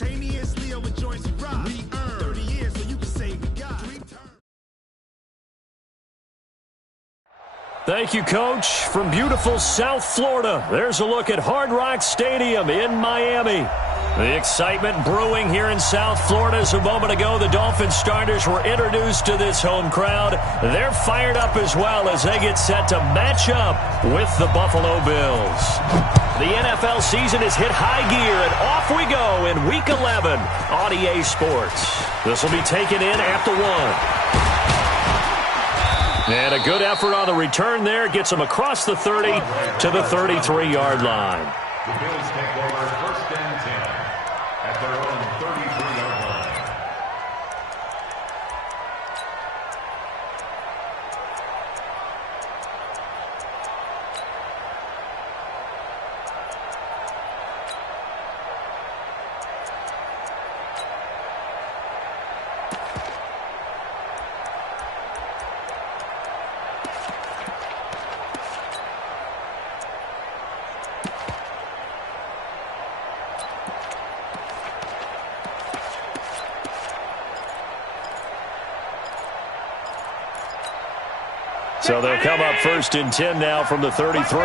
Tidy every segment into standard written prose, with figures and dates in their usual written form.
Simultaneously over joints and rock. We earn 30 years so you can say we got. Thank you, Coach. From beautiful South Florida, there's a look at Hard Rock Stadium in Miami. The excitement brewing here in South Florida as a moment ago. The Dolphins starters were introduced to this home crowd. They're fired up as well as they get set to match up with the Buffalo Bills. The NFL season has hit high gear, and off we go in Week 11 on EA Sports. This will be taken in at the 1. And a good effort on the return there. Gets them across the 30 to the 33-yard line. The Bills take over 1st and 10 at their own 33-yard line. So they'll come up 1st and 10 now from the 33.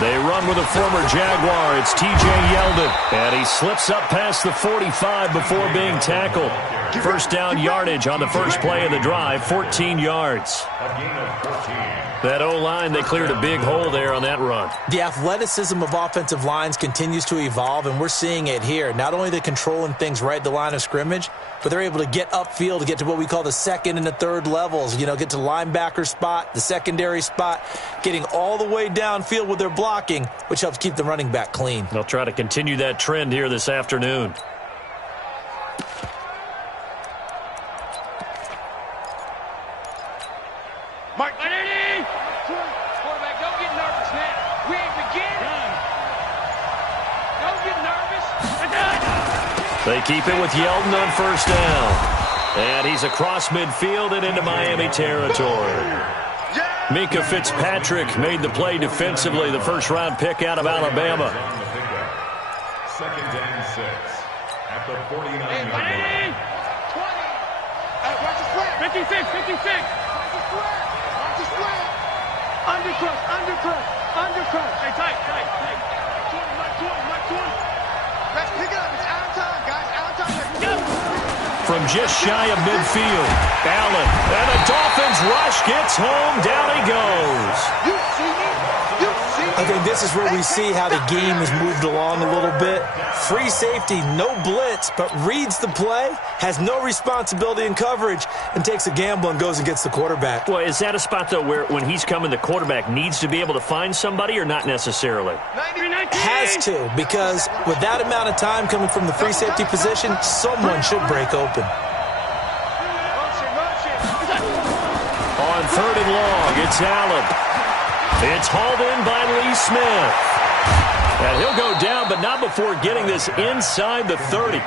They run with a former Jaguar. It's T.J. Yeldon. And he slips up past the 45 before being tackled. First down yardage on the first play of the drive, 14 yards. A gain of 14. That O-line, they cleared a big hole there on that run. The athleticism of offensive lines continues to evolve, and we're seeing it here. Not only are they controlling things right at the line of scrimmage, but they're able to get upfield to get to what we call the second and the third levels. You know, get to linebacker spot, the secondary spot, getting all the way downfield with their blocking, which helps keep the running back clean. They'll try to continue that trend here this afternoon. Quarterback, don't get nervous now. We ain't beginning. Don't get nervous. They keep it with Yeldon on first down. And he's across midfield and into Miami territory. Minka Fitzpatrick made the play defensively, the first-round pick out of Alabama. 2nd and 6 at the 49-yard line. 20. 56. Undercut. Hey, tight. Mike 20. Let's pick it up. It's out of time, guys. Out of time. From just shy of midfield, Allen. And the Dolphins rush gets home. Down he goes. You see me? I think this is where we see how the game has moved along a little bit. Free safety, no blitz, but reads the play, has no responsibility in coverage, and takes a gamble and goes and gets the quarterback. Well, is that a spot, though, where when he's coming, the quarterback needs to be able to find somebody or not necessarily? Has to, because with that amount of time coming from the free safety position, someone should break open. On 3rd and long, it's Allen. It's hauled in by Lee Smith. And he'll go down, but not before getting this inside the 30.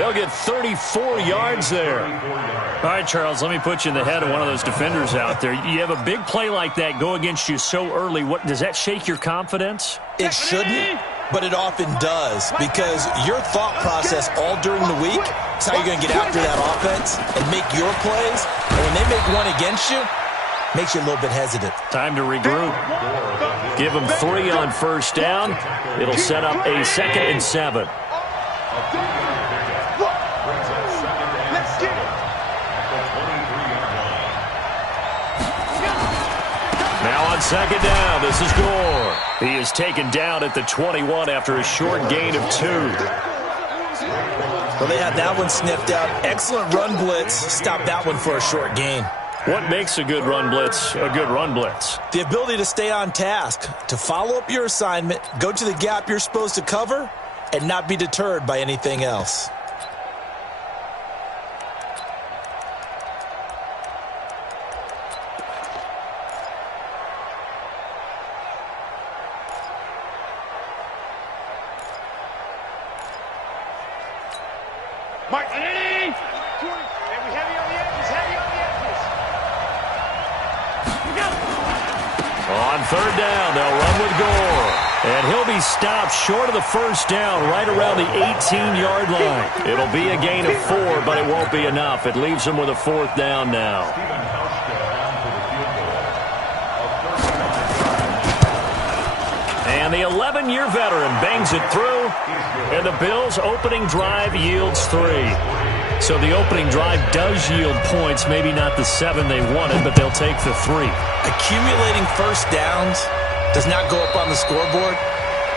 They'll get 34 yards there. All right, Charles, let me put you in the head of one of those defenders out there. You have a big play like that go against you so early. What does that shake your confidence? It shouldn't, but it often does, because your thought process all during the week is how you're going to get after that offense and make your plays. And when they make one against you, makes you a little bit hesitant. Time to regroup. Give them 3 on first down. It'll set up a 2nd and 7. Now on 2nd down, this is Gore. He is taken down at the 21 after a short gain of 2. Well, they had that one sniffed out. Excellent run blitz. Stop that one for a short gain. What makes a good run blitz a good run blitz? The ability to stay on task, to follow up your assignment, go to the gap you're supposed to cover, and not be deterred by anything else. Mark, hey, we heavy on the edges, On 3rd down, they'll run with Gore. And he'll be stopped short of the first down right around the 18-yard line. It'll be a gain of 4, but it won't be enough. It leaves him with a 4th down now. And the 11-year veteran bangs it through, and the Bills' opening drive yields 3. So the opening drive does yield points, maybe not the 7 they wanted, but they'll take the 3. Accumulating first downs does not go up on the scoreboard,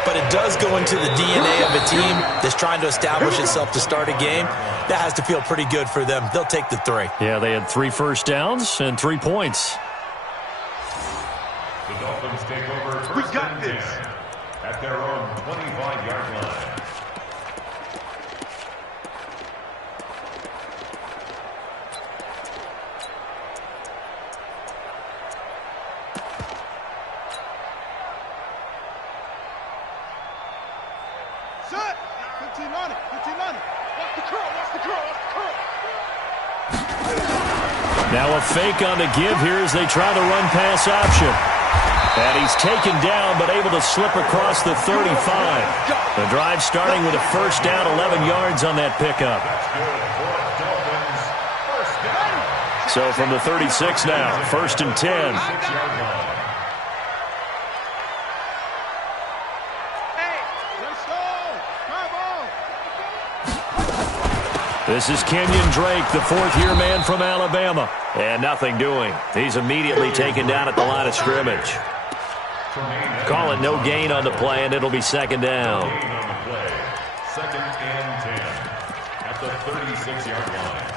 but it does go into the DNA of a team that's trying to establish itself to start a game. That has to feel pretty good for them. They'll take the 3. Yeah, they had 3 first downs and 3 points. The Dolphins take over first and 10 at their own 25-yard line. Set. 15 on it. 15 on it. Watch the curl. Watch the curl. Watch the curl. Now a fake on the give here as they try the run-pass option. And he's taken down but able to slip across the 35. The drive starting with a first down, 11 yards on that pickup. So from the 36 now, first and 10. This is Kenyon Drake, the 4th-year man from Alabama. And nothing doing. He's immediately taken down at the line of scrimmage. Call it no gain on the play, and it'll be second down. Second and 10 at the 36-yard line.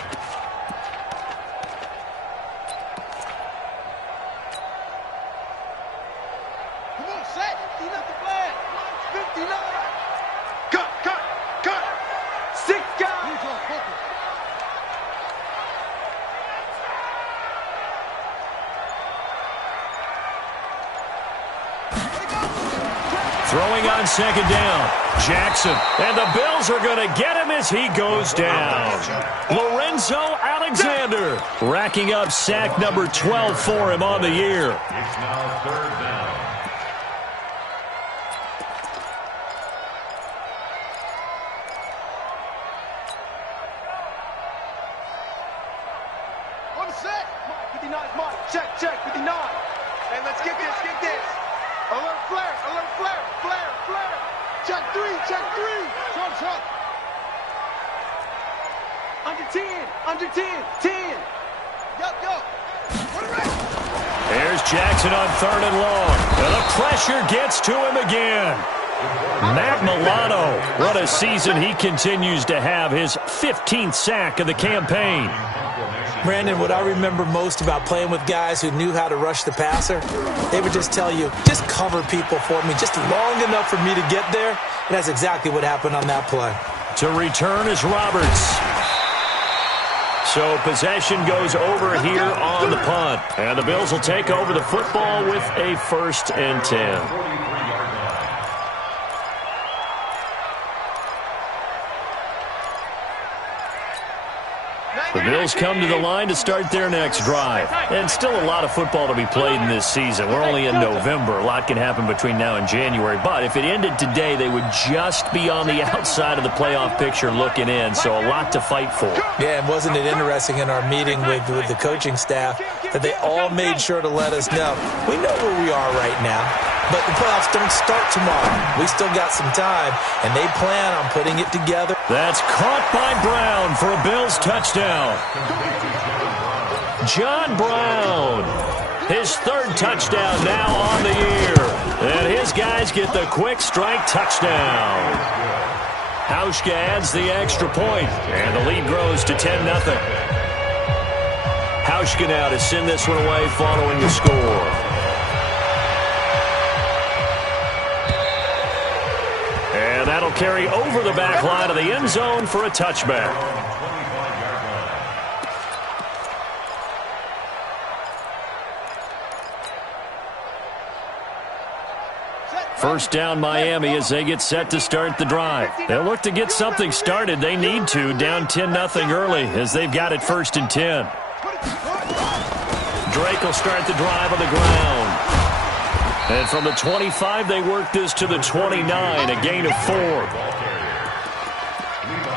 Come on, set. Clean up the flag. 59. Cut, cut, cut. 6 guys. Throwing on second down, Jackson. And the Bills are going to get him as he goes down. Lorenzo Alexander racking up sack number 12 for him on the year. It's now 3rd down. On the set. 59 is mine. Check, check. 59. Hey, let's get this. Get this. Alert flare. Alert flare. Flare. Flare. Check 3. Check 3. Shot, shot. Under 10. Under 10. 10. Yup, yup. Put it right. There's Jackson on 3rd and long. And the pressure gets to him again. Matt Milano, what a season he continues to have. His 15th sack of the campaign. Brandon, what I remember most about playing with guys who knew how to rush the passer, they would just tell you, just cover people for me, just long enough for me to get there. And that's exactly what happened on that play. To return is Roberts. So possession goes over here on the punt. And the Bills will take over the football with a 1st and 10. The Bills come to the line to start their next drive. And still a lot of football to be played in this season. We're only in November. A lot can happen between now and January. But if it ended today, they would just be on the outside of the playoff picture looking in. So a lot to fight for. Yeah, and wasn't it interesting in our meeting with the coaching staff that they all made sure to let us know, we know where we are right now, but the playoffs don't start tomorrow. We still got some time, and they plan on putting it together. That's caught by Brown for a Bills touchdown. John Brown, his 3rd touchdown now on the year. And his guys get the quick strike touchdown. Hauschka adds the extra point, and the lead grows to 10-0. Hauschka now to send this one away following the score. And that'll carry over the back line of the end zone for a touchback. First down Miami as they get set to start the drive. They'll look to get something started. They need to, down 10-0 early as they've got it 1st and 10. Drake will start the drive on the ground. And from the 25, they work this to the 29, a gain of 4.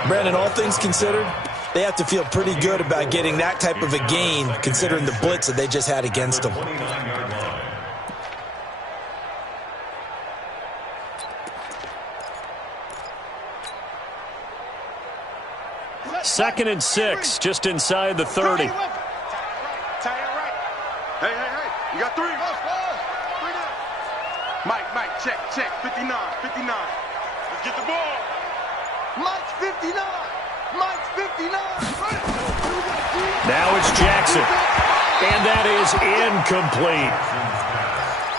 Brandon, all things considered, they have to feel pretty good about getting that type of a gain, considering the blitz that they just had against them. Second and 6, just inside the 30. Hey, you got 3. Mike, check, 59. Let's get the ball. Mike's 59. Now it's Jackson. And that is incomplete. I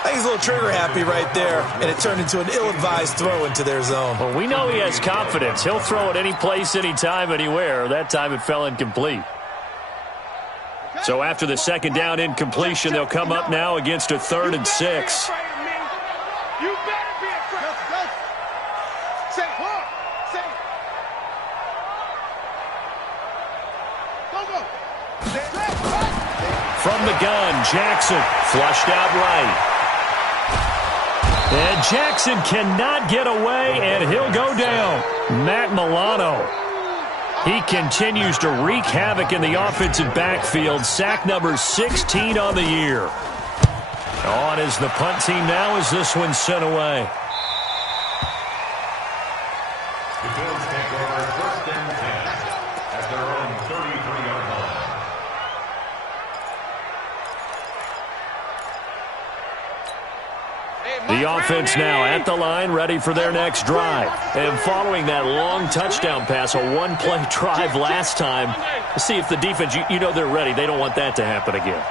think he's a little trigger happy right there, and it turned into an ill-advised throw into their zone. Well, we know he has confidence. He'll throw it any place, anytime, anywhere. That time it fell incomplete. So after the second down incompletion, they'll come up now against a 3rd and 6. You better be afraid. Say what? Say. Go. From the gun, Jackson flushed out right. And Jackson cannot get away, and he'll go down. Matt Milano. He continues to wreak havoc in the offensive backfield. Sack number 16 on the year. On is the punt team now as this one's sent away. The Bills take over 1st and 10 at their own 33-yard line. The offense now at the line, ready for their next drive. And following that long touchdown pass, a one-play drive last time, see if the defense, you know they're ready. They don't want that to happen again.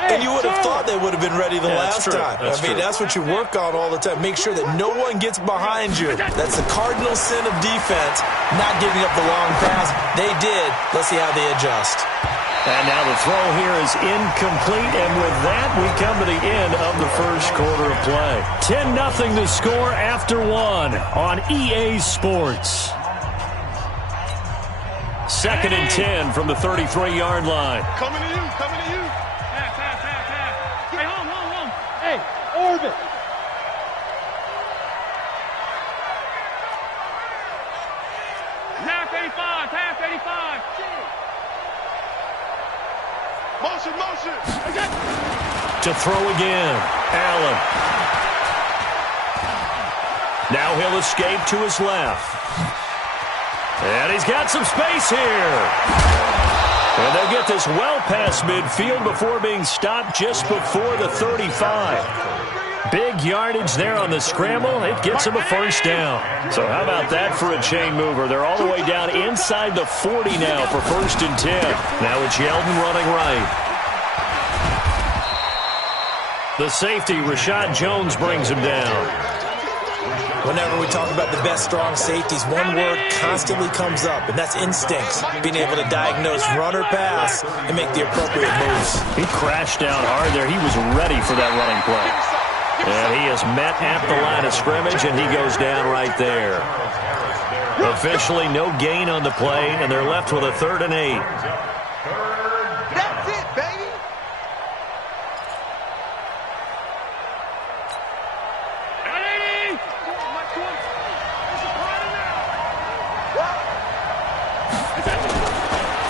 And you would have thought they would have been ready the last true. time. That's true. That's what you work on all the time. Make sure that no one gets behind you. That's the cardinal sin of defense, not giving up the long pass. They did. Let's see how they adjust. And now the throw here is incomplete, and with that, we come to the end of the first quarter of play. 10-0 the score after 1 on EA Sports. 2nd and 10 from the 33-yard line. Coming to you. Hey, home. Hey, orbit. Half 85. Motion. To throw again, Allen. Now he'll escape to his left. And he's got some space here. And they'll get this well past midfield before being stopped just before the 35. Big yardage there on the scramble. It gets them a first down. So how about that for a chain mover? They're all the way down inside the 40 now for 1st and 10. Now it's Yeldon running right. The safety, Rashad Jones, brings him down. Whenever we talk about the best strong safeties, one word constantly comes up, and that's instincts. Being able to diagnose run or pass and make the appropriate moves. He crashed down hard there. He was ready for that running play. And he is met at the line of scrimmage, and he goes down right there. Officially no gain on the play, and they're left with a 3rd and 8. That's it, baby.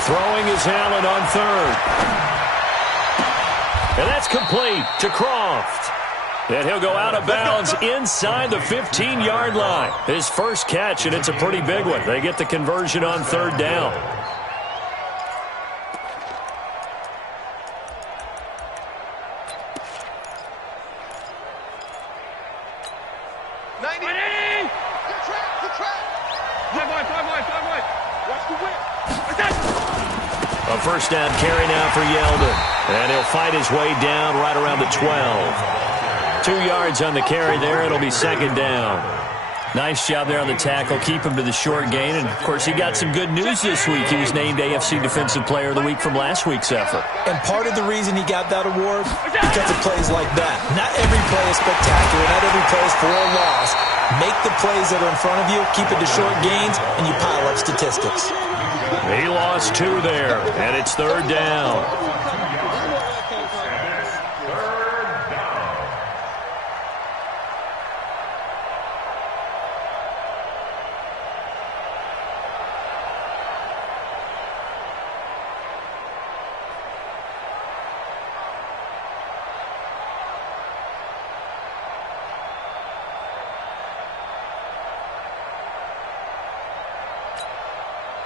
Throwing is Allen on 3rd. And that's complete to Croft. And he'll go out of bounds inside the 15-yard line. His first catch, and it's a pretty big one. They get the conversion on 3rd down. A first down carry now for Yeldon. And he'll fight his way down right around the 12. 2 yards on the carry there. It'll be 2nd down. Nice job there on the tackle. Keep him to the short gain. And, of course, he got some good news this week. He was named AFC Defensive Player of the Week from last week's effort. And part of the reason he got that award, because of plays like that. Not every play is spectacular. Not every play is for a loss. Make the plays that are in front of you, keep it to short gains, and you pile up statistics. He lost 2 there, and it's 3rd down. 3rd down.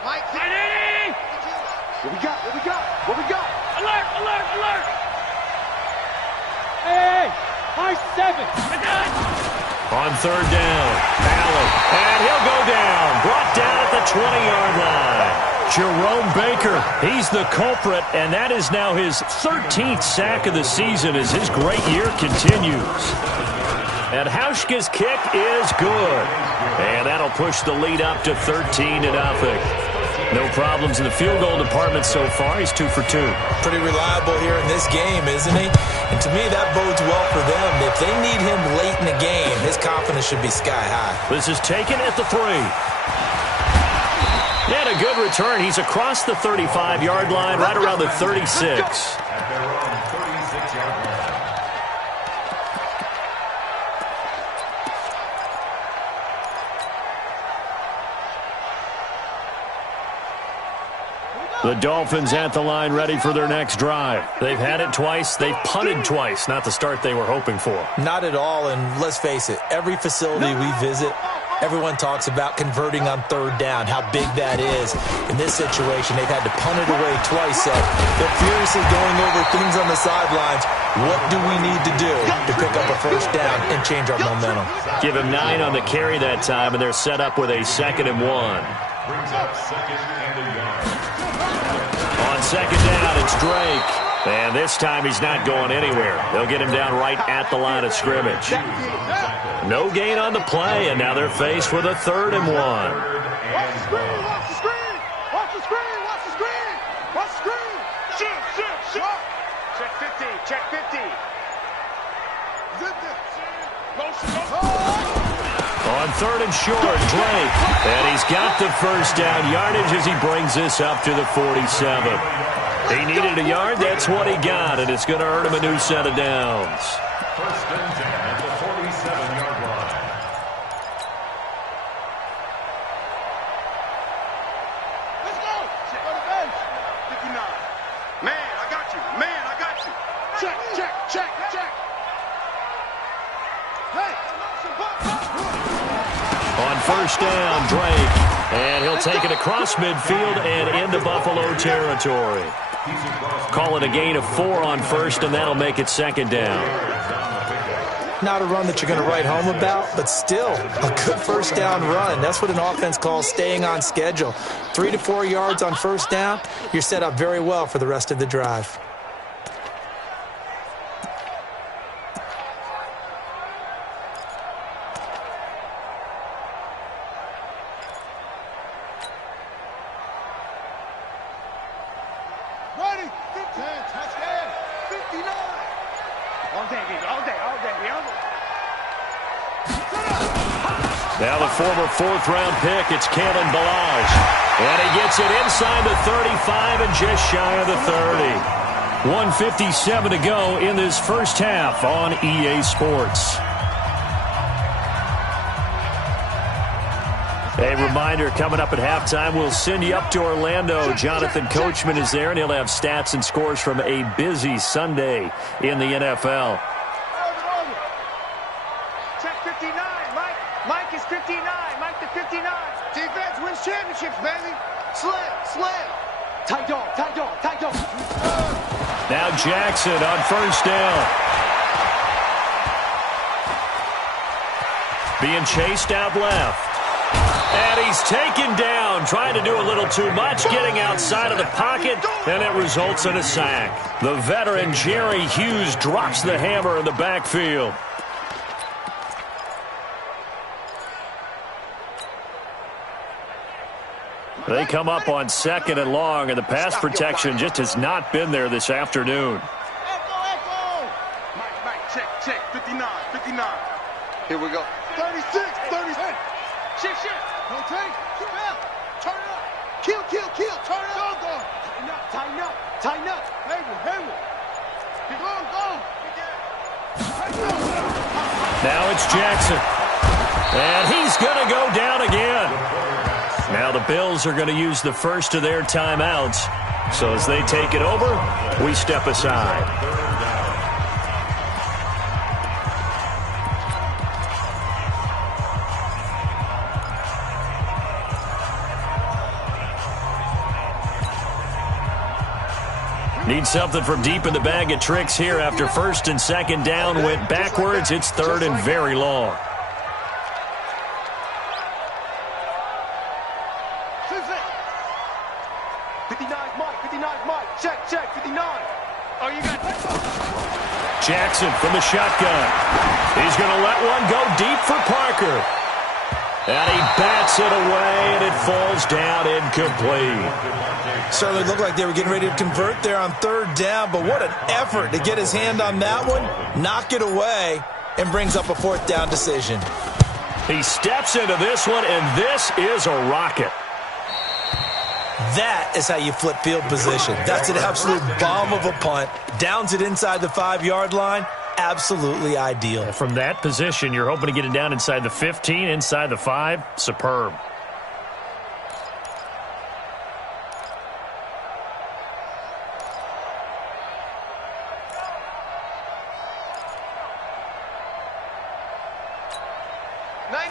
Mike, Ready? what we got? What we got? What we got? Alert, alert, alert! Hey, high 7. On third down, Allen, and he'll go down. Brought down at the 20-yard line. Jerome Baker, he's the culprit, and that is now his 13th sack of the season as his great year continues. And Hauschka's kick is good. And that'll push the lead up to 13-0. No problems in the field goal department so far. He's 2 for 2. Pretty reliable here in this game, isn't he? And to me, that bodes well for them. If they need him late in the game, his confidence should be sky high. This is taken at the 3. And a good return. He's across the 35-yard line, right around the 36. At their own 36-yard line. The Dolphins at the line ready for their next drive. They've had it twice. They've punted twice. Not the start they were hoping for. Not at all, and let's face it, every facility we visit, everyone talks about converting on third down, how big that is. In this situation, they've had to punt it away twice, so they're furiously going over things on the sidelines. What do we need to do to pick up a first down and change our momentum? Give him 9 on the carry that time, and they're set up with a 2nd and 1. Brings up 2nd and a yard. On 2nd down, it's Drake. And this time he's not going anywhere. They'll get him down right at the line of scrimmage. No gain on the play, and now they're faced with a 3rd and 1. Watch the screen! Watch the screen! Watch the screen! Watch the screen! Watch the screen! Shoot! Check 50! Check 50! Zip this! On 3rd and short, Drake. And he's got the first down yardage as he brings this up to the 47. He needed a yard. That's what he got, and it's going to earn him a new set of downs. 1st and 10 at the 47-yard line. Let's go! Check on the bench! 59. Man, I got you! Man, I got you! Check, check, check, check! Hey! On 1st down, Drake. And he'll take it across midfield and into Buffalo territory. Call it a gain of 4 on 1st, and that'll make it 2nd down. Not a run that you're going to write home about, but still a good first down run. That's what an offense calls staying on schedule. 3 to 4 yards on 1st down, you're set up very well for the rest of the drive. Ready! 15! Touchdown! 59! All day, baby. All day, all day. All day. Now the former 4th-round pick, it's Kalen Ballage. And he gets it inside the 35 and just shy of the 30. 1:57 to go in this first half on EA Sports. A reminder, coming up at halftime, we'll send you up to Orlando. Jonathan Coachman is there, and he'll have stats and scores from a busy Sunday in the NFL. Check 59, Mike. Mike is 59. Mike the 59. Defense wins championships, baby. Slam. Tight dog. Now Jackson on 1st down. Being chased out left. And he's taken down, trying to do a little too much, getting outside of the pocket, and it results in a sack. The veteran Jerry Hughes drops the hammer in the backfield. They come up on 2nd and long, and the pass protection just has not been there this afternoon. Echo. Mike, check. 59. Here we go. 36. Shift. Don't take. Keep out. Turn it up. Kill. Turn it up. Go. Tighten up. Hayward. Go. Now it's Jackson. And he's going to go down again. Now the Bills are going to use the first of their timeouts. So as they take it over, we step aside. Need something from deep in the bag of tricks here after first and second down went backwards. It's third and very long. Check, 59. Oh, you got Jackson from the shotgun. He's going to let one go deep for Parker. And he bats it away, and it falls down incomplete. Certainly looked like they were getting ready to convert there on third down, but what an effort to get his hand on that one, knock it away, and brings up a fourth down decision. He steps into this one, and this is a rocket. That is how you flip field position. That's an absolute bomb of a punt. Downs it inside the 5-yard line. Absolutely ideal. From that position, you're hoping to get it down inside the 15, inside the 5. Superb.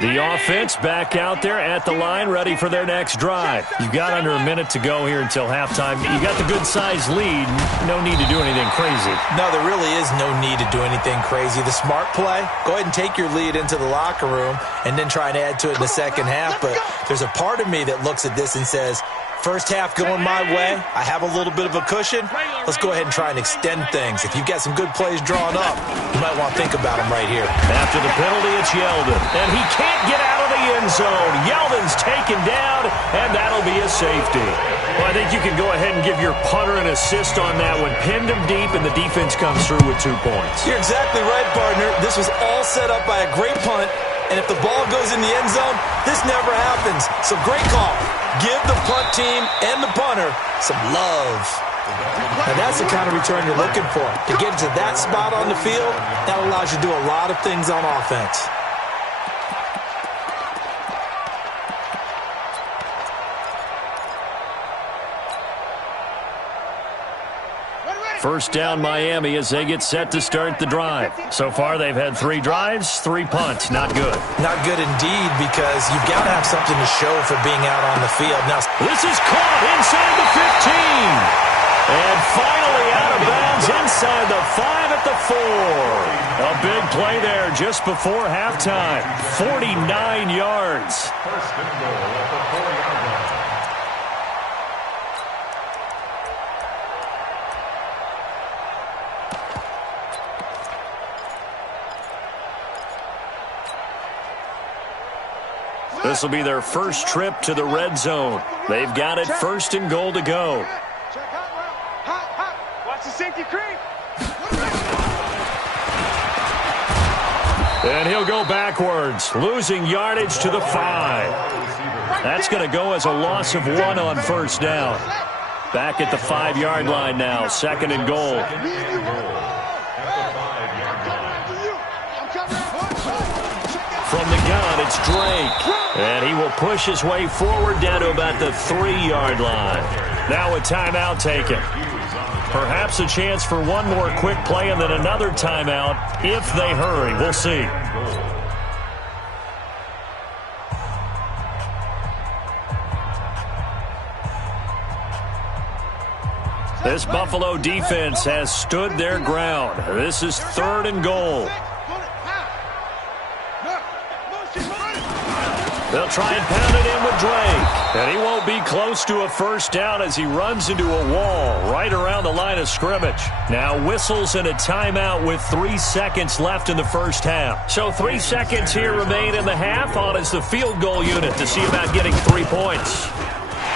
The offense back out there at the line, ready for their next drive. You've got under a minute to go here until halftime. You got the good-sized lead. No need to do anything crazy. No, there really is no need to do anything crazy. The smart play, go ahead and take your lead into the locker room and then try and add to it in the second half. But there's a part of me that looks at this and says, first half going my way, I have a little bit of a cushion. Let's go ahead and try and extend things. If you've got some good plays drawn up, you might want to think about them right here. After the penalty, it's Yeldon. And he can't get out of the end zone. Yeldon's taken down, and that'll be a safety. Well, I think you can go ahead and give your punter an assist on that one. Pinned him deep, and the defense comes through with 2 points. You're exactly right, partner. This was all set up by a great punt. And if the ball goes in the end zone, this never happens. So great call. Give the punt team and the punter some love. And that's the kind of return you're looking for. To get to that spot on the field, that allows you to do a lot of things on offense. First down Miami as they get set to start the drive. So far they've had 3 drives, 3 punts. Not good. Not good indeed, because you've got to have something to show for being out on the field. Now, this is caught inside the 15. And finally out of bounds inside the 5 at the 4. A big play there just before halftime. 49 yards. First and goal at the 4-yard line. This will be their first trip to the red zone. They've got it first and goal to go. Watch the safety creep. And he'll go backwards, losing yardage to the 5. That's going to go as a loss of 1 on first down. Back at the 5-yard line now, second and goal. From the gun, it's Drake. And he will push his way forward down to about the 3-yard line. Now a timeout taken. Perhaps a chance for one more quick play and then another timeout if they hurry. We'll see. This Buffalo defense has stood their ground. This is third and goal. They'll try and pound it in with Drake. And he won't be close to a first down as he runs into a wall right around the line of scrimmage. Now whistles and a timeout with 3 seconds left in the first half. So 3 seconds here remain in the half. On is the field goal unit to see about getting 3 points.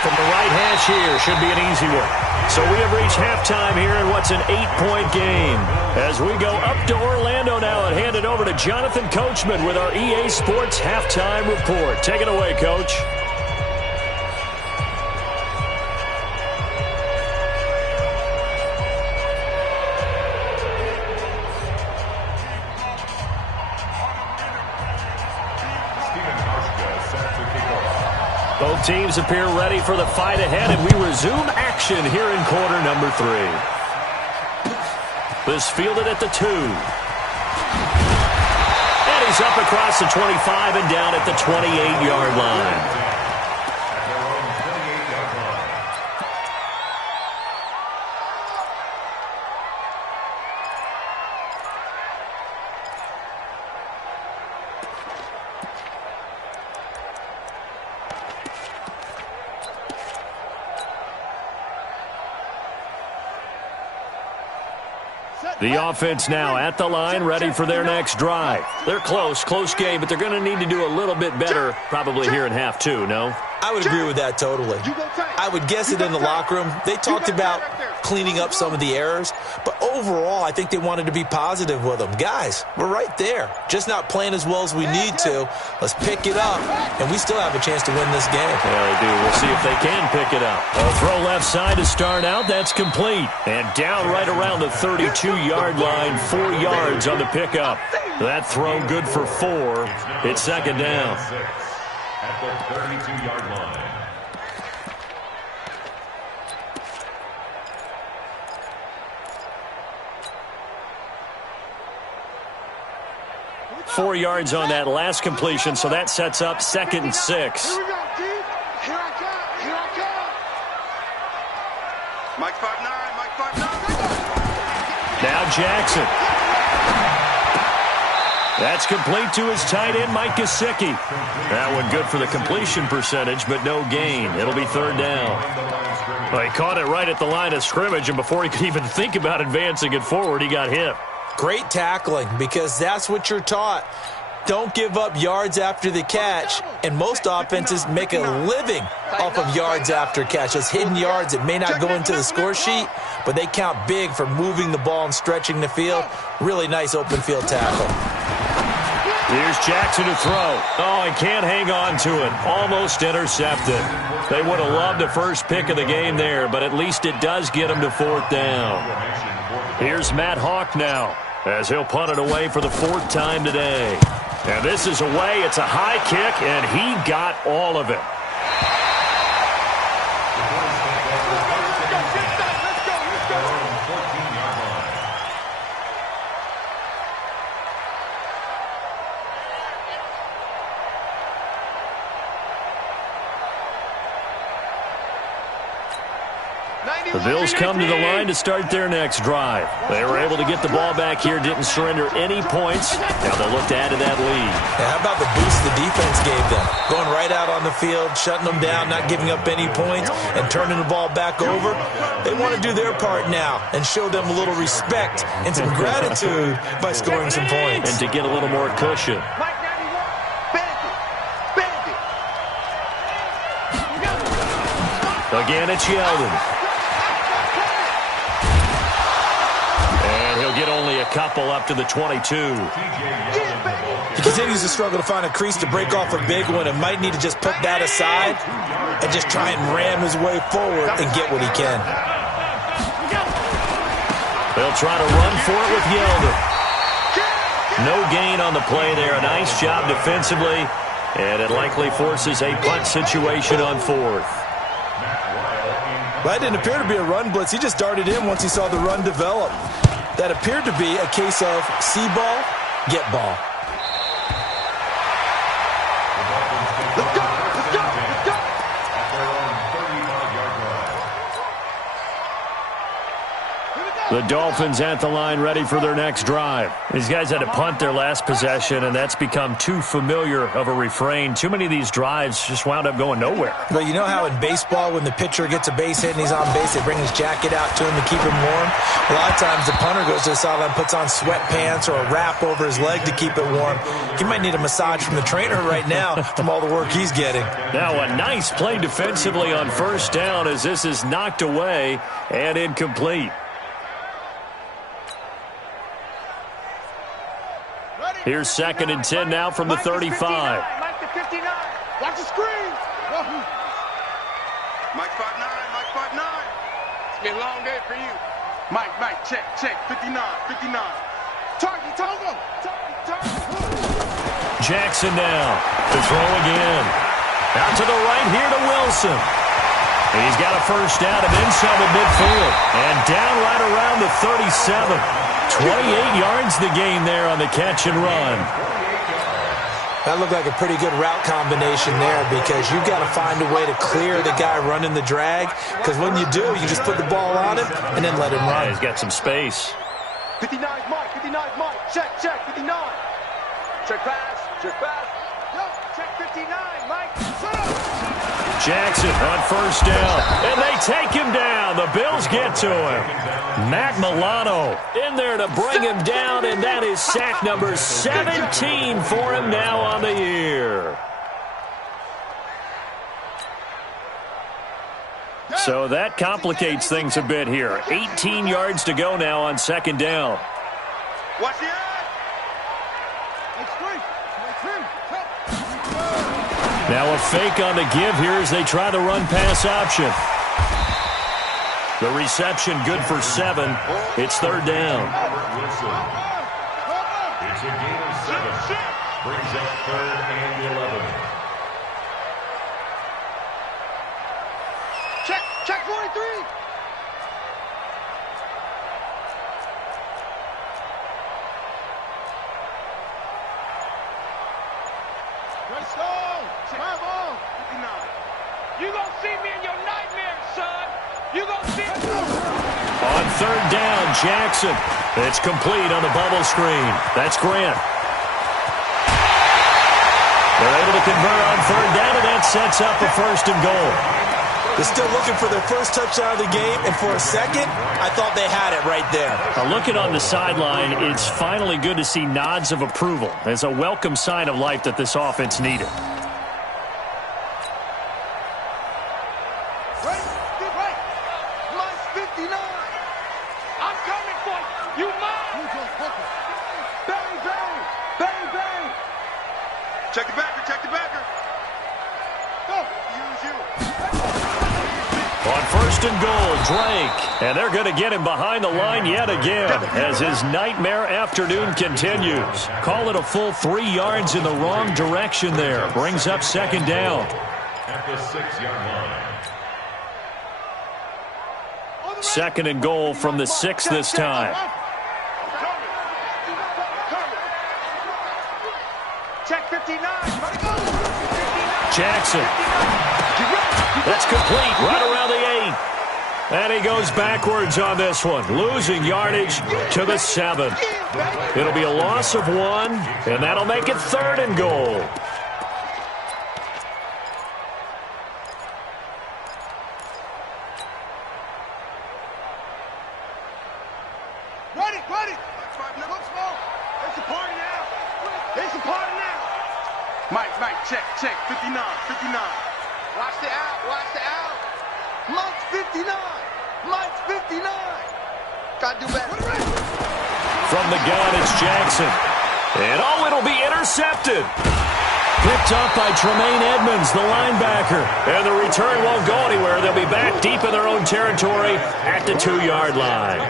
From the right hash here should be an easy one. So we have reached halftime here in what's an 8-point game. As we go up to Orlando now and hand it over to Jonathan Coachman with our EA Sports Halftime Report. Take it away, Coach. Both teams appear ready for the fight ahead, and we resume action here in quarter number 3. This fielded at the 2. And he's up across the 25 and down at the 28-yard line. The offense now at the line, ready for their next drive. They're close game, but they're going to need to do a little bit better probably here in half two, no? I would agree with that totally. I would guess it in the locker room. They talked about cleaning up some of the errors, but overall, I think they wanted to be positive with them. Guys, we're right there. Just not playing as well as we need to. Let's pick it up, and we still have a chance to win this game. Yeah, they do. We'll see if they can pick it up. A throw left side to start out. That's complete. And down right around the 32-yard line, 4 yards on the pickup. That throw good for 4. It's second down. At the 32-yard line. Four yards on that last completion, so that sets up 2nd and 6. Here we go, Keith. Here I come. Here I come. Mike 5'9", Mike 5'9". Now Jackson. That's complete to his tight end, Mike Gesicki. That one good for the completion percentage, but no gain. It'll be 3rd down. Well, he caught it right at the line of scrimmage, and before he could even think about advancing it forward, he got hit. Great tackling, because that's what you're taught. Don't give up yards after the catch, and most offenses make a living off of yards after catch. Those hidden yards that may not go into the score sheet, but they count big for moving the ball and stretching the field. Really nice open field tackle. Here's Jackson to throw. Oh, he can't hang on to it. Almost intercepted. They would have loved the first pick of the game there, but at least it does get him to 4th down. Here's Matt Hawk now, as he'll punt it away for the 4th time today. And this is away. It's a high kick, and he got all of it. The Bills come to the line to start their next drive. They were able to get the ball back here, didn't surrender any points. Now they'll look to add to that lead. Yeah, how about the boost the defense gave them? Going right out on the field, shutting them down, not giving up any points, and turning the ball back over. They want to do their part now and show them a little respect and some gratitude by scoring some points. And to get a little more cushion. Again, it's Yeldon. And he'll get only a couple up to the 22. He continues to struggle to find a crease to break off a big one and might need to just put that aside and just try and ram his way forward and get what he can. They'll try to run for it with Yeldon. No gain on the play there. A nice job defensively, and it likely forces a punt situation on 4th. That didn't appear to be a run blitz. He just darted in once he saw the run develop. That appeared to be a case of see ball, get ball. Let's go, let's go, let's go. The Dolphins at the line, ready for their next drive. These guys had to punt their last possession, and that's become too familiar of a refrain. Too many of these drives just wound up going nowhere. Well, you know how in baseball, when the pitcher gets a base hit and he's on base, they bring his jacket out to him to keep him warm? A lot of times the punter goes to the sideline, puts on sweatpants or a wrap over his leg to keep it warm. He might need a massage from the trainer right now from all the work he's getting. Now a nice play defensively on 1st down as this is knocked away and incomplete. Here's 2nd and 10 now from the 35. Mike the 59. Watch the screen. Mike 5'9", Mike 5'9". It's been a long day for you. Mike, check, 59. Target, Tongo. Jackson now to throw again. Out to the right here to Wilson. And he's got a 1st down and then some at midfield. And down right around the 37. 28 yards the gain there on the catch and run. That looked like a pretty good route combination there because you've got to find a way to clear the guy running the drag, because when you do, you just put the ball on him and then let him run. Yeah, he's got some space. 59 Mike, check, 59. Check pass. Yo, check 59, Mike. Jackson on 1st down, and they take him down. The Bills get to him. Matt Milano in there to bring him down, and that is sack number 17 for him now on the year. So that complicates things a bit here. 18 yards to go now on second down. Watch the Now a fake on the give here as they try the run-pass option. The reception good for 7. It's third down. It's a gain of 7. Brings up third and 11. Check 43. Let's go. You gonna see me in your nightmares, son. You gonna see me. On third down, Jackson. It's complete on the bubble screen. That's Grant. They're able to convert on third down, and that sets up a first and goal. They're still looking for their first touchdown of the game, and for a second, I thought they had it right there. Now looking on the sideline, it's finally good to see nods of approval as a welcome sign of life that this offense needed. Check the backer. Go. Use you. On first and goal, Drake. And they're going to get him behind the line yet again as his nightmare afternoon continues. Call it a full 3 yards in the wrong direction there. Brings up second down. At the 6-yard line. Second and goal from the 6 this time. Check 59. Jackson. That's complete right around the 8. And he goes backwards on this one, losing yardage to the 7. It'll be a loss of 1, and that'll make it third and goal. Ready. Let's go. It's a party now. Mike, check. 59. Watch the out. Mike's 59. Gotta do better. From the gun, it's Jackson. And it'll be intercepted. Picked up by Tremaine Edmonds, the linebacker. And the return won't go anywhere. They'll be back deep in their own territory at the 2-yard line.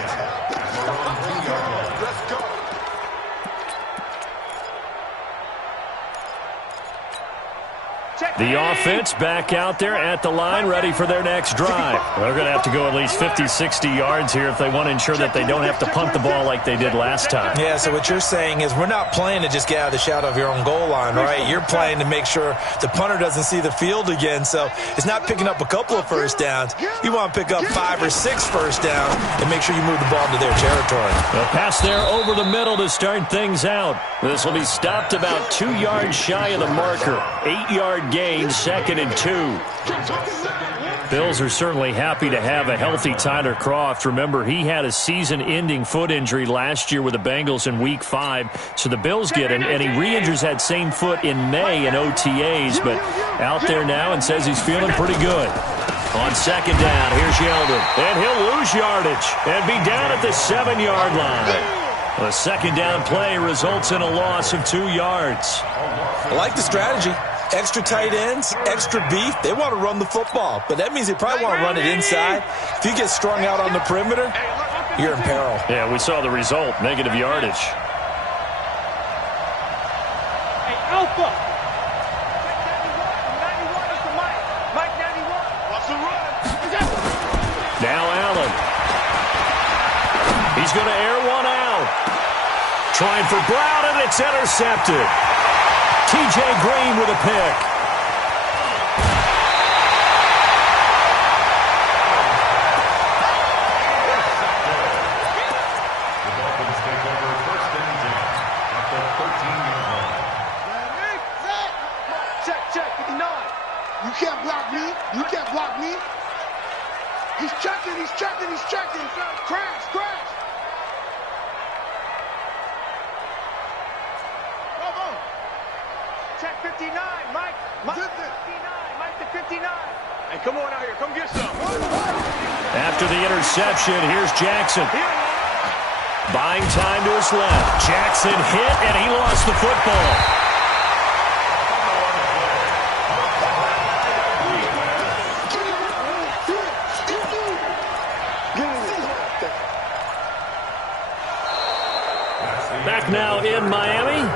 The offense back out there at the line, ready for their next drive. They're going to have to go at least 50, 60 yards here if they want to ensure that they don't have to punt the ball like they did last time. Yeah, so what you're saying is we're not playing to just get out of the shadow of your own goal line, right? You're playing to make sure the punter doesn't see the field again. So it's not picking up a couple of first downs. You want to pick up 5 or 6 first downs and make sure you move the ball into their territory. They'll pass there over the middle to start things out. This will be stopped about 2 yards shy of the marker. 8-yard gain, second and 2. Bills are certainly happy to have a healthy Tyler Kroft. Remember, he had a season-ending foot injury last year with the Bengals in Week 5. So the Bills get him, and he re-injures that same foot in May in OTAs. But out there now and says he's feeling pretty good. On second down, here's Yeldon. And he'll lose yardage and be down at the 7-yard line. The second down play results in a loss of 2 yards. I like the strategy. Extra tight ends, extra beef. They want to run the football, but that means they probably want to run it inside. If you get strung out on the perimeter, you're in peril. Yeah, we saw the result, negative yardage. Hey, Alpha. Mike 91. What's the run? Now Allen. He's going to air one out. Trying for Brown, and it's intercepted. T.J. Green with a pick. The Dolphins take over first and 10 at the 13-yard line. Check 59. You can't block me. He's checking. Crash. Bravo. Check 59, Mike. Mike 59, Mike to 59. Hey, come on out here. Come get some. After the interception, here's Jackson. Buying time to his left. Jackson hit, and he lost the football. Back now in Miami.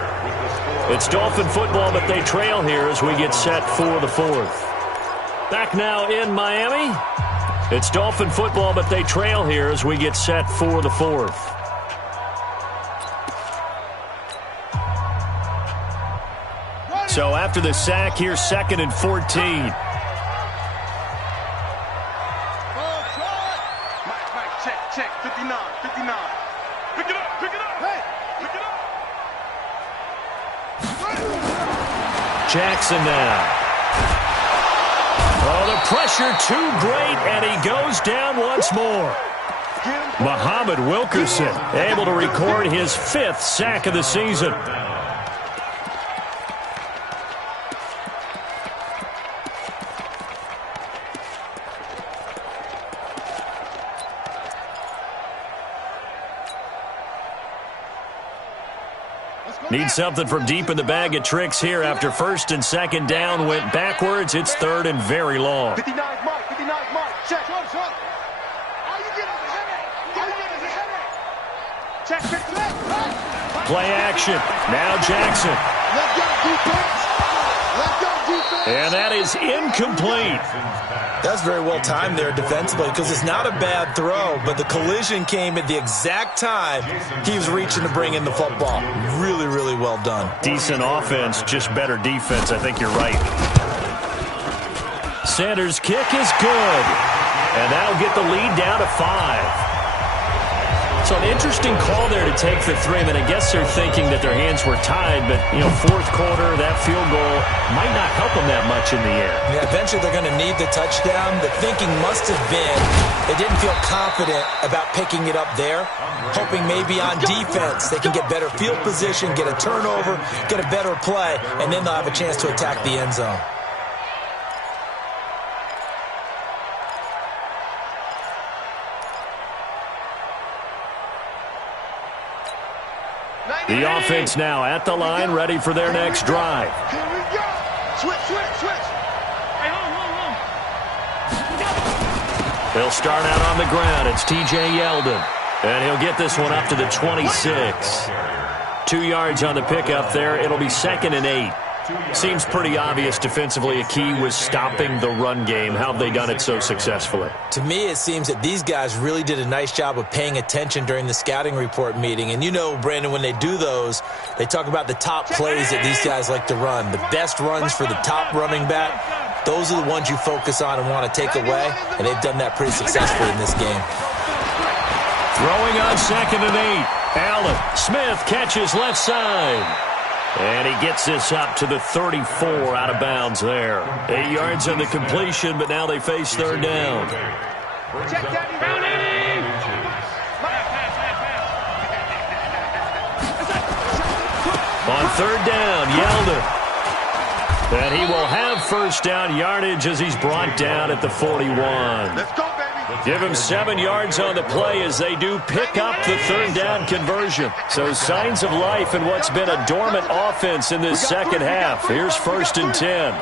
It's Dolphin football, but they trail here as we get set for the fourth. Back now in Miami. It's Dolphin football, but they trail here as we get set for the fourth. So after the sack, here's 2nd and 14. Mike, check. 59. Pick it up. Hey, pick it up. Jackson now. Oh, the pressure too great, and he goes down once more. Muhammad Wilkerson able to record his 5th sack of the season. Need something from deep in the bag of tricks here after 1st and 2nd down went backwards. It's 3rd and very long. 59 Mike. Check. How you getting the headache? Check 59. Play action. Now Jackson. Let's go, defense. And that is incomplete. That's very well timed there defensively because it's not a bad throw, but the collision came at the exact time he was reaching to bring in the football. Really, really well done. Decent offense, just better defense. I think you're right. Sanders' kick is good. And that'll get the lead down to 5. So an interesting call there to take the 3. I mean, I guess they're thinking that their hands were tied, but, 4th quarter, that field goal might not help them that much in the air. Yeah, eventually they're going to need the touchdown. The thinking must have been they didn't feel confident about picking it up there, hoping maybe on defense they can get better field position, get a turnover, get a better play, and then they'll have a chance to attack the end zone. The offense now at the line, ready for their next drive. Here we go. Switch. Hey, hold. They'll start out on the ground. It's T.J. Yeldon. And he'll get this one up to the 26. 2 yards on the pickup there. It'll be 2nd and 8. Seems pretty obvious defensively a key was stopping the run game. How have they done it so successfully? To me, it seems that these guys really did a nice job of paying attention during the scouting report meeting. And Brandon, when they do those, they talk about the top plays that these guys like to run. The best runs for the top running back, those are the ones you focus on and want to take away. And they've done that pretty successfully in this game. Throwing on 2nd and 8. Allen. Smith catches left side. And he gets this up to the 34 out of bounds there. 8 yards on the completion, but now they face 3rd down. Check that. Round 80. On 3rd down, Yeldon. And he will have 1st down yardage as he's brought down at the 41. Let's go, baby. Give him 7 yards on the play as they do pick up the 3rd down conversion. So signs of life in what's been a dormant offense in this second half. Here's 1st and 10.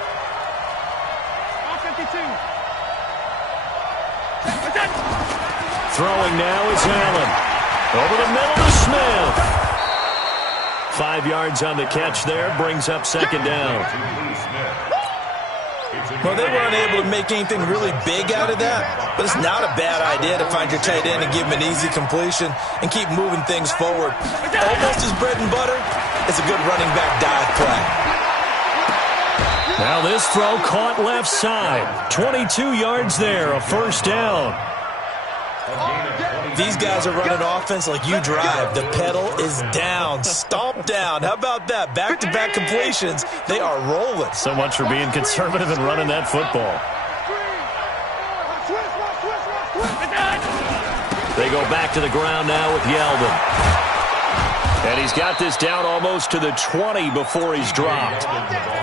Throwing now is Allen. Over the middle to Smith. 5 yards on the catch there. Brings up 2nd down. Well, they weren't able to make anything really big out of that, but it's not a bad idea to find your tight end and give him an easy completion and keep moving things forward. Almost his bread and butter. It's a good running back dive play. Now this throw caught left side. 22 yards there, a 1st down. These guys are running offense like you drive. The pedal is down, stomp down. How about that? Back-to-back completions. They are rolling. So much for being conservative and running that football. They go back to the ground now with Yeldon. And he's got this down almost to the 20 before he's dropped.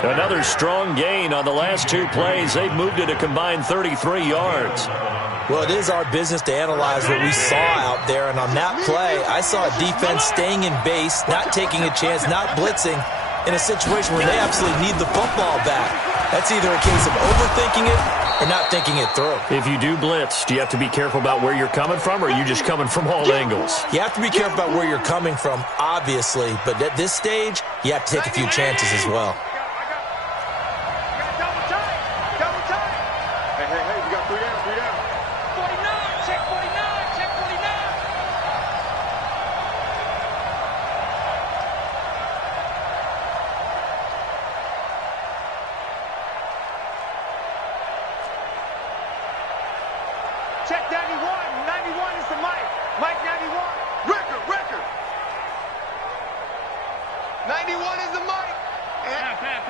Another strong gain on the last two plays. They've moved it a combined 33 yards. Well, it is our business to analyze what we saw out there. And on that play, I saw a defense staying in base, not taking a chance, not blitzing in a situation where they absolutely need the football back. That's either a case of overthinking it or not thinking it through. If you do blitz, do you have to be careful about where you're coming from, or are you just coming from all angles? You have to be careful about where you're coming from, obviously. But at this stage, you have to take a few chances as well. Hey, we got 3 down, 3 down. 49, check 49, check 49. Check 91. 91 is the Mike. Mike 91. Record. 91 is the Mike. Pass.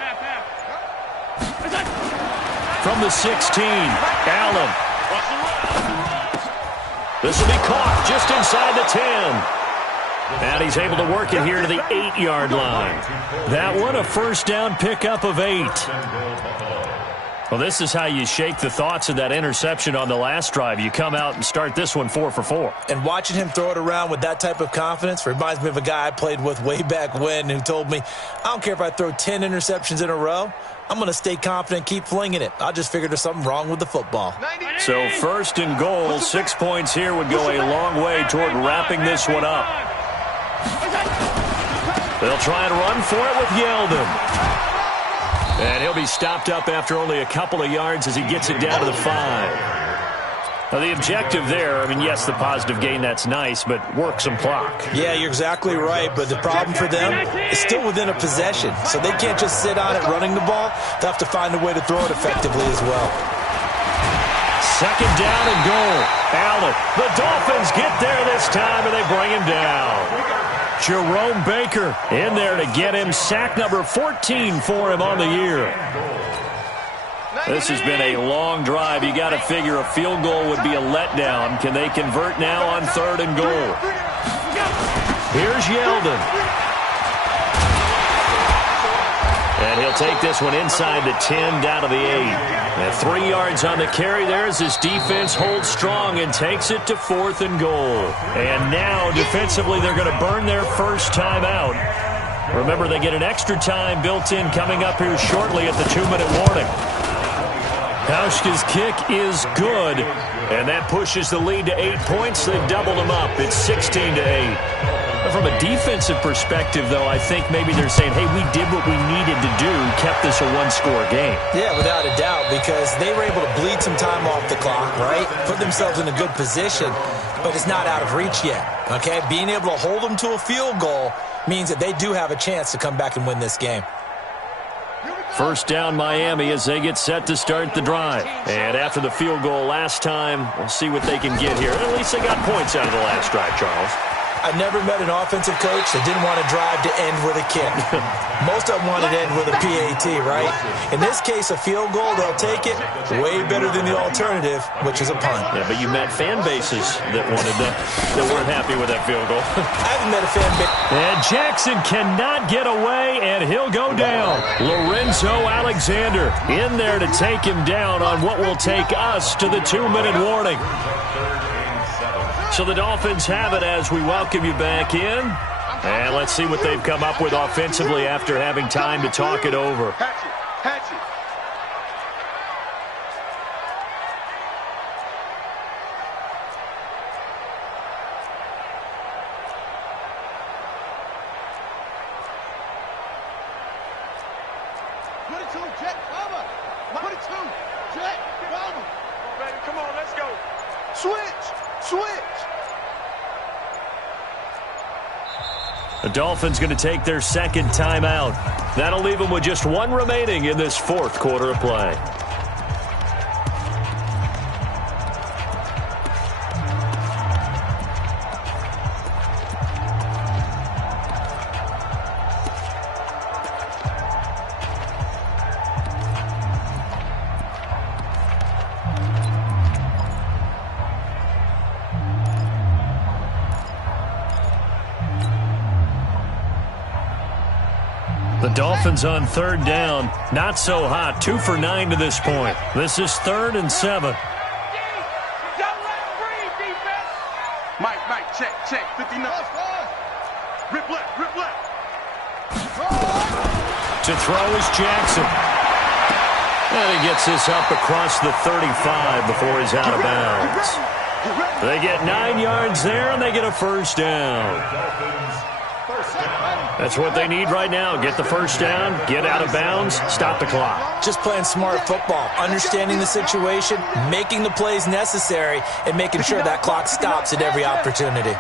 From the 16, Allen. This will be caught just inside the 10. And he's able to work it here to the 8-yard line. That one, a first down pickup of 8. Well, this is how you shake the thoughts of that interception on the last drive. You come out and start this one 4 for 4. And watching him throw it around with that type of confidence reminds me of a guy I played with way back when who told me, I don't care if I throw 10 interceptions in a row. I'm going to stay confident, keep flinging it. I just figured there's something wrong with the football. So first and goal, 6 points here would go a long way toward wrapping this one up. They'll try and run for it with Yeldon. And he'll be stopped up after only a couple of yards as he gets it down to the 5. Now, the objective there, I mean, yes, the positive gain, that's nice, but work some clock. Yeah, you're exactly right, but the problem for them is still within a possession, so they can't just sit on it running the ball. They'll have to find a way to throw it effectively as well. Second down and goal. Allen. The Dolphins get there this time, and they bring him down. Jerome Baker in there to get him sack number 14 for him on the year. This has been a long drive. You got to figure a field goal would be a letdown. Can they convert now on 3rd and goal? Here's Yeldon. And he'll take this one inside the 10 down to the 8. And 3 yards on the carry there as his defense holds strong and takes it to 4th and goal. And now defensively they're going to burn their first time out. Remember, they get an extra time built in coming up here shortly at the 2-minute warning. Hauschka's kick is good, and that pushes the lead to 8 points. They've doubled them up. It's 16-8. From a defensive perspective, though, I think maybe they're saying, hey, we did what we needed to do, kept this a one-score game. Yeah, without a doubt, because they were able to bleed some time off the clock, right? Put themselves in a good position, but it's not out of reach yet, okay? Being able to hold them to a field goal means that they do have a chance to come back and win this game. First down Miami as they get set to start the drive. And after the field goal last time, we'll see what they can get here. At least they got points out of the last drive, Charles. I never met an offensive coach that didn't want to drive to end with a kick. Most of them wanted to end with a PAT, right? In this case, a field goal, they'll take it. Way better than the alternative, which is a punt. Yeah, but you met fan bases that wanted that weren't happy with that field goal. I haven't met a fan base. And Jackson cannot get away, and he'll go down. Lorenzo Alexander in there to take him down on what will take us to the 2-minute warning. So the Dolphins have it as we welcome you back in. And let's see what they've come up with offensively after having time to talk it over. Hatch it. Put it to him, Jet. Cover. Put it to him. Jet. Cover. Baby, come on, let's go. Switch. The Dolphins going to take their second timeout. That'll leave them with just one remaining in this 4th quarter of play. Dolphins on third down. Not so hot. 2 for 9 to this point. This is 3rd and 7. Mike, check, 59. Rip left. To throw is Jackson. And he gets this up across the 35 before he's out of bounds. They get 9 yards there, and they get a first down. That's what they need right now. Get the first down, get out of bounds, stop the clock. Just playing smart football, understanding the situation, making the plays necessary, and making sure that clock stops at every opportunity.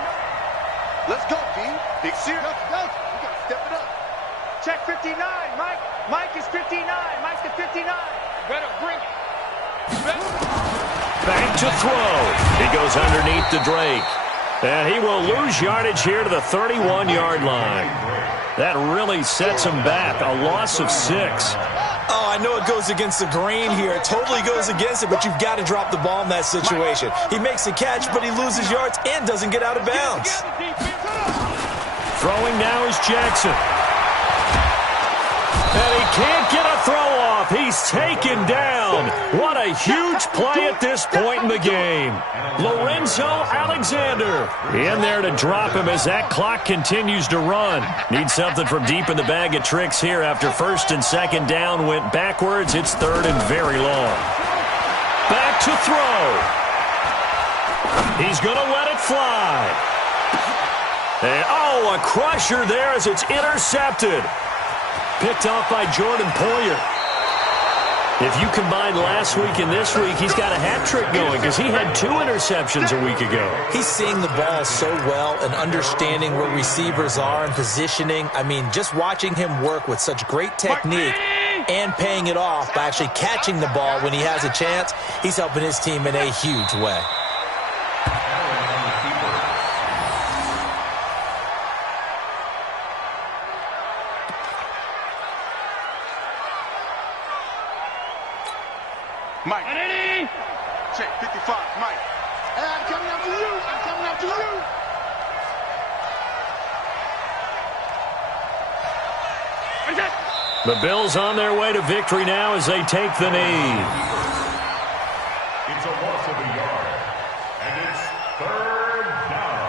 Let's go, team. Big serious. We got to step it up. Check 59, Mike. Mike is 59. Mike's the 59. Better bring it. Back to throw. He goes underneath to Drake. And he will lose yardage here to the 31-yard line. That really sets him back. A loss of 6. Oh, I know it goes against the grain here. It totally goes against it, but you've got to drop the ball in that situation. He makes a catch, but he loses yards and doesn't get out of bounds. Throwing now is Jackson. And he can't get a throw off. He's taken down. What a huge play at this point in the game. Lorenzo Alexander in there to drop him as that clock continues to run. Need something from deep in the bag of tricks here after 1st and 2nd down went backwards. It's 3rd and very long. Back to throw. He's going to let it fly. And, oh, a crusher there as it's intercepted. Picked off by Jordan Poyer. If you combine last week and this week, he's got a hat trick going because he had 2 interceptions a week ago. He's seeing the ball so well and understanding where receivers are and positioning. I mean, just watching him work with such great technique and paying it off by actually catching the ball when he has a chance, he's helping his team in a huge way. Mike. Check 55, Mike. Hey, I'm coming after you. The Bills on their way to victory now as they take the knee. It's a loss of a yard, and it's 3rd down.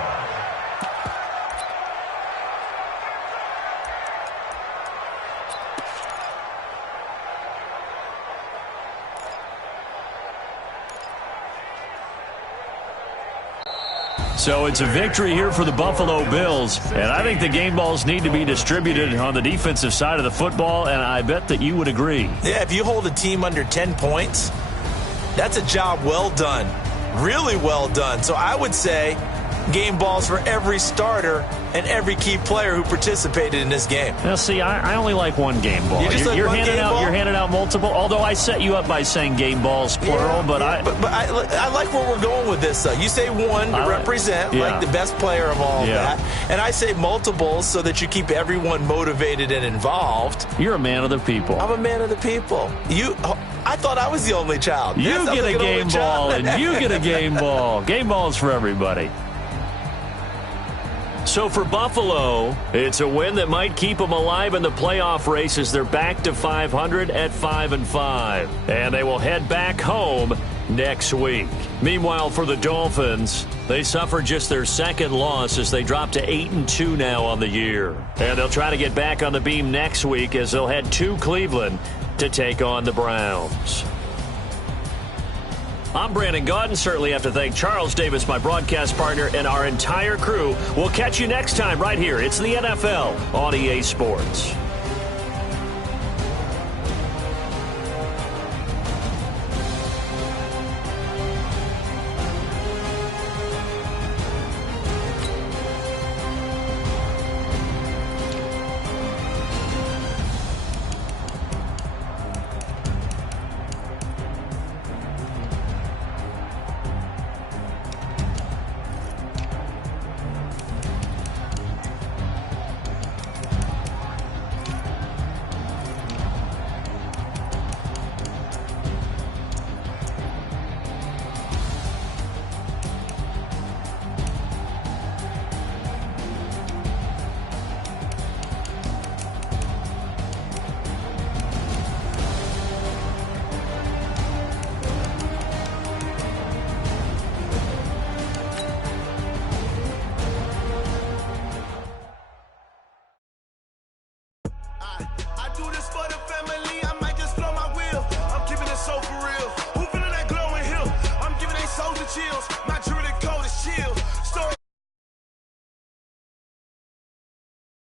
So it's a victory here for the Buffalo Bills, and I think the game balls need to be distributed on the defensive side of the football, and I bet that you would agree. Yeah, if you hold a team under 10 points, that's a job well done, really well done. So I would say game balls for every starter and every key player who participated in this game. Now, see, I only like one game ball. You're handing out multiple, although I set you up by saying game balls, plural. But I like where we're going with this, though. You say one to represent, like the best player of all of that. And I say multiples so that you keep everyone motivated and involved. You're a man of the people. I'm a man of the people. I thought I was the only child. You get a game ball, and you get a game ball. Game balls for everybody. So for Buffalo, it's a win that might keep them alive in the playoff race as they're back to 500 at 5-5. And they will head back home next week. Meanwhile, for the Dolphins, they suffered just their 2nd loss as they drop to 8-2 now on the year. And they'll try to get back on the beam next week as they'll head to Cleveland to take on the Browns. I'm Brandon Gaudin. Certainly have to thank Charles Davis, my broadcast partner, and our entire crew. We'll catch you next time right here. It's the NFL on EA Sports.